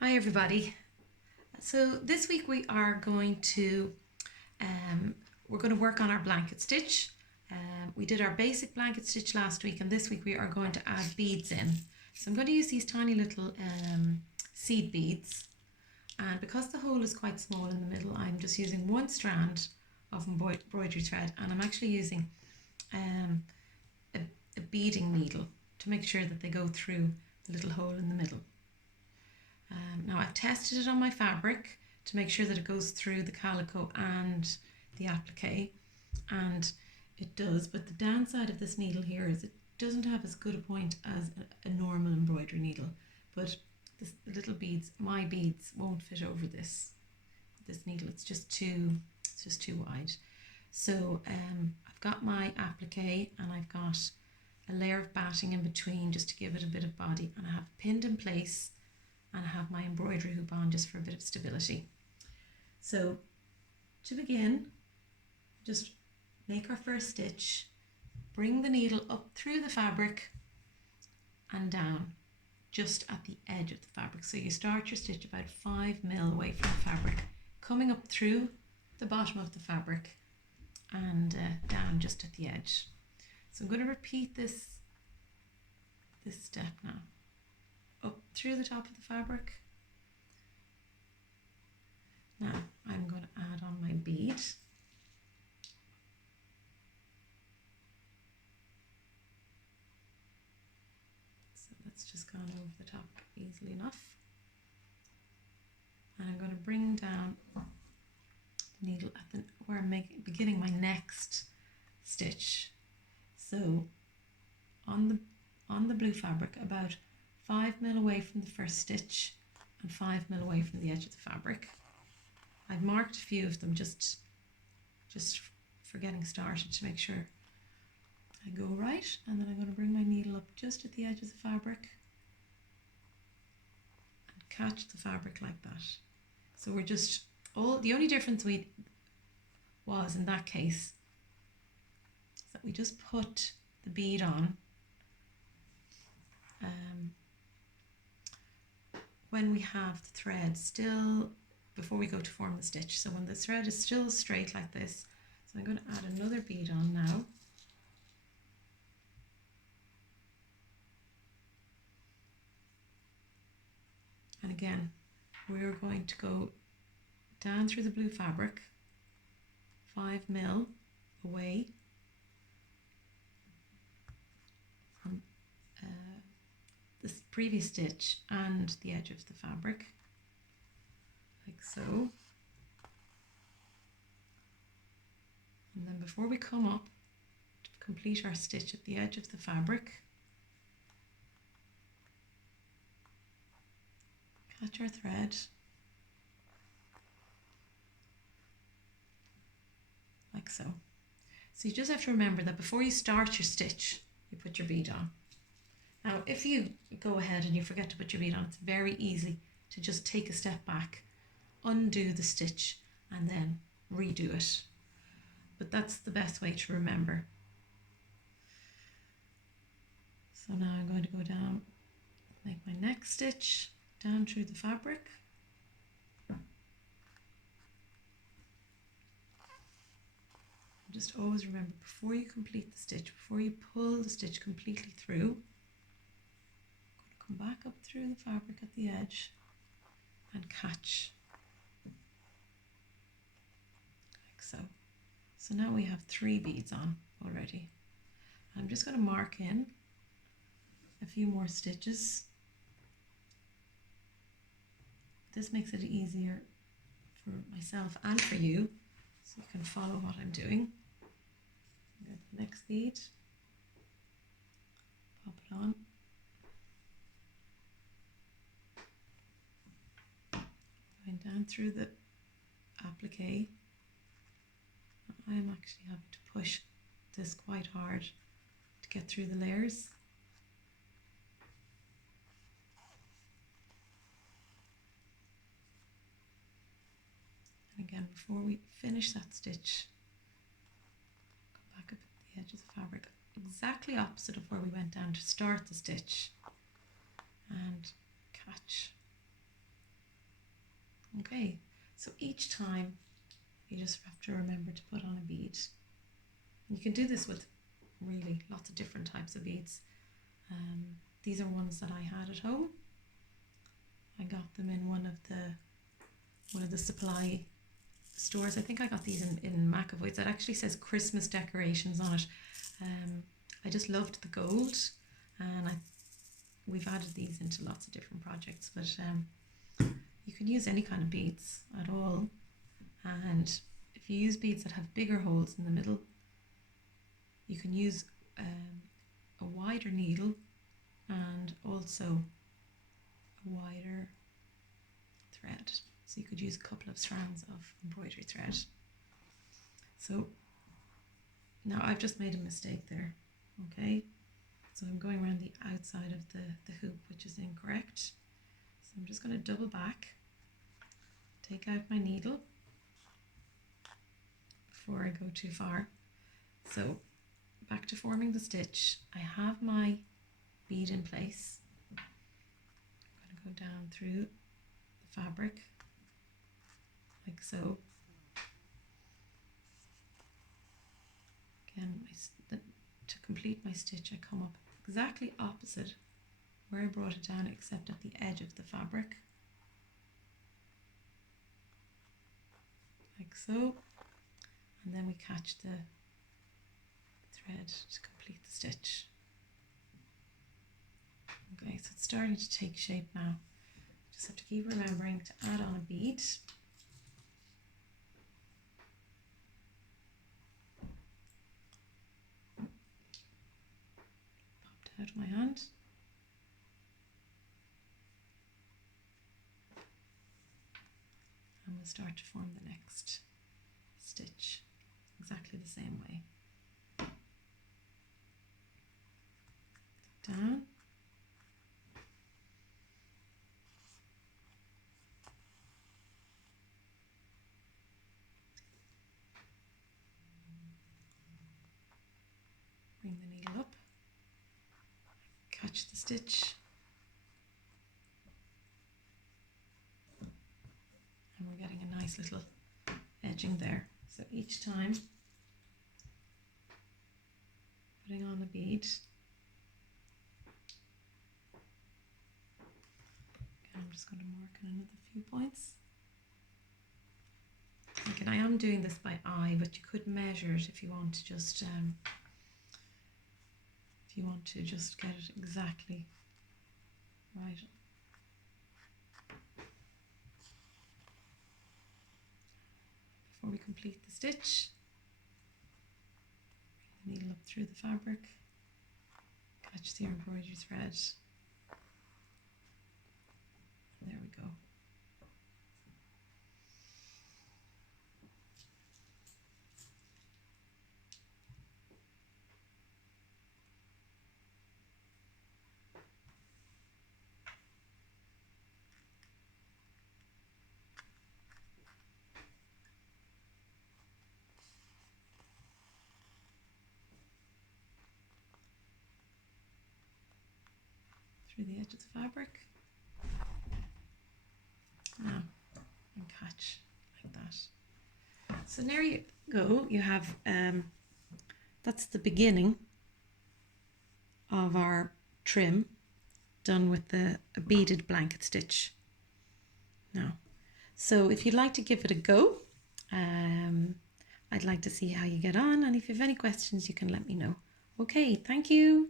Hi everybody. So this week we are going to um, we're going to work on our blanket stitch. We did our basic blanket stitch last week, and this week we are going to add beads in. So I'm going to use these tiny little seed beads, and because the hole is quite small in the middle, I'm just using one strand of embroidery thread, and I'm actually using um, a beading needle to make sure that they go through the little hole in the middle. Now I've tested it on my fabric to make sure that it goes through the calico and the applique, and it does, but the downside of this needle here is it doesn't have as good a point as a normal embroidery needle, but the little beads, my beads, won't fit over this needle. It's just too wide. So I've got my applique and I've got a layer of batting in between just to give it a bit of body, and I have pinned in place, and I have my embroidery hoop on just for a bit of stability. So to begin, just make our first stitch, bring the needle up through the fabric and down just at the edge of the fabric. So you start your stitch about 5 mil away from the fabric, coming up through the bottom of the fabric and down just at the edge. So I'm going to repeat this step now. Up through the top of the fabric. Now I'm going to add on my bead. So that's just gone over the top easily enough. And I'm going to bring down the needle at where I'm beginning my next stitch. So on the blue fabric, about 5 mil away from the first stitch and 5 mil away from the edge of the fabric. I've marked a few of them just for getting started to make sure I go right, and then I'm going to bring my needle up just at the edge of the fabric and catch the fabric like that. So we're just the only difference was in that case is that we just put the bead on when we have the thread still before we go to form the stitch. So when the thread is still straight like this, so I'm going to add another bead on now. And again, we're going to go down through the blue fabric, 5 mil away from this previous stitch and the edge of the fabric, like so. And then before we come up to complete our stitch at the edge of the fabric, catch our thread like so. So you just have to remember that before you start your stitch, you put your bead on. Now, if you go ahead and you forget to put your bead on, it's very easy to just take a step back, undo the stitch, and then redo it. But that's the best way to remember. So now I'm going to go down, make my next stitch down through the fabric. Just always remember, before you complete the stitch, before you pull the stitch completely through, come back up through the fabric at the edge and catch like so. So now we have 3 beads on already. I'm just going to mark in a few more stitches. This makes it easier for myself and for you, so you can follow what I'm doing. Get the next bead, pop it on. Going down through the applique. I am actually having to push this quite hard to get through the layers. And again, before we finish that stitch, come back up at the edge of the fabric, exactly opposite of where we went down to start the stitch, and catch Okay, so each time you just have to remember to put on a bead. You can do this with really lots of different types of beads. These are ones that I had at home. I got them in one of the supply stores. I think I got these in McAvoy's. It actually says Christmas decorations on it. I just loved the gold, and we've added these into lots of different projects, but you can use any kind of beads at all. And if you use beads that have bigger holes in the middle, you can use a wider needle and also a wider thread. So you could use a couple of strands of embroidery thread. So now I've just made a mistake there, okay? So I'm going around the outside of the hoop, which is incorrect. So I'm just going to double back, take out my needle before I go too far. So back to forming the stitch. I have my bead in place. I'm going to go down through the fabric like so. Again, to complete my stitch, I come up exactly opposite where I brought it down, except at the edge of the fabric, like so, and then we catch the thread to complete the stitch. Okay, so it's starting to take shape now. Just have to keep remembering to add on a bead. Popped out of my hand. And we'll start to form the next stitch exactly the same way. Down. Bring the needle up, catch the stitch, and we're getting a nice little edging there. So each time putting on a bead, again, I'm just going to mark in another few points. Again, I am doing this by eye, but you could measure it if you want to just get it exactly right. Before we complete the stitch, bring the needle up through the fabric, catch the embroidery thread, and there we go. Through the edge of the fabric, now, and catch like that. So there you go. You have that's the beginning of our trim done with the beaded blanket stitch. Now, so if you'd like to give it a go, I'd like to see how you get on, and if you have any questions, you can let me know. Okay, thank you.